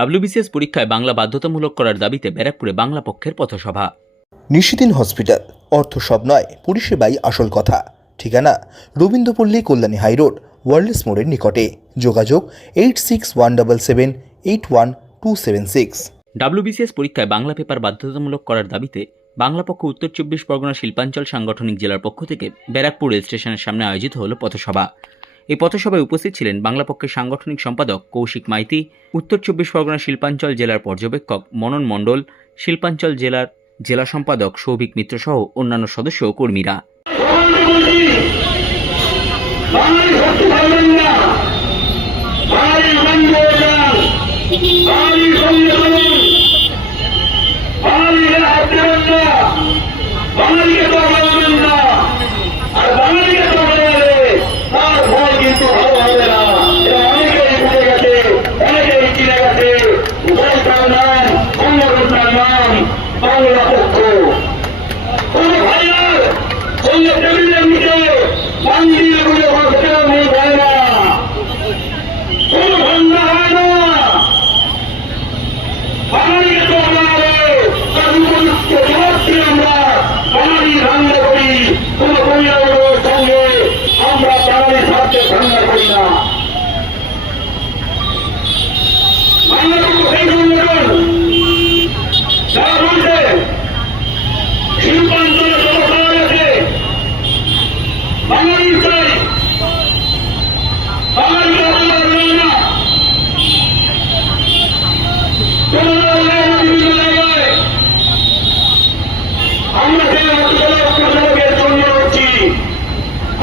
WBCS পরীক্ষায় বাংলা বাধ্যতামূলক করার দাবিতে ব্যারাকপুরে বাংলা পক্ষের পথসভা। নিশিদিন হসপিটাল অর্থ সব নয় পরিষেবাই আসল কথা। ঠিকানা রবীন্দ্রপল্লী কল্যাণী হাইরোড ওয়ার্ল্ডস মোড়ের নিকটে। যোগাযোগ eight six one double seven eight one two seven six. WBCS পরীক্ষায় বাংলা পেপার বাধ্যতামূলক করার দাবিতে বাংলা পক্ষ উত্তর চব্বিশ পরগনা শিল্পাঞ্চল সাংগঠনিক জেলার পক্ষ থেকে ব্যারাকপুর রেল স্টেশনের সামনে আয়োজিত হল পথসভা। এই পথসভায় উপস্থিত ছিলেন বাংলা পক্ষের সাংগঠনিক সম্পাদক কৌশিক মাইতি, উত্তর চব্বিশ পরগনা শিল্পাঞ্চল জেলার পর্যবেক্ষক মনন মণ্ডল, শিল্পাঞ্চল জেলার জেলা সম্পাদক সৌভিক মিত্রসহ অন্যান্য সদস্য ও কর্মীরা।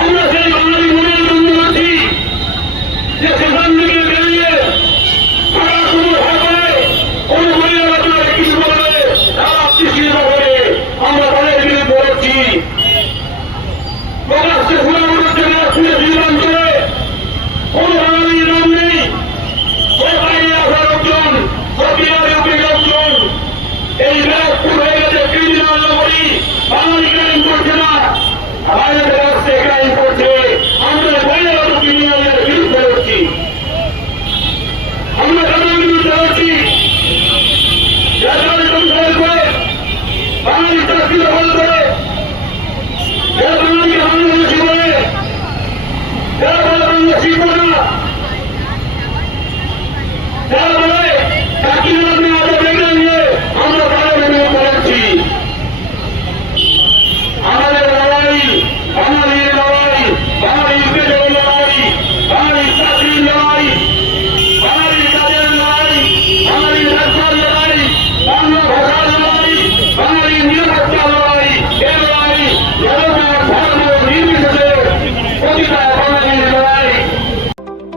আমরা করে না যারা বলে চাকরি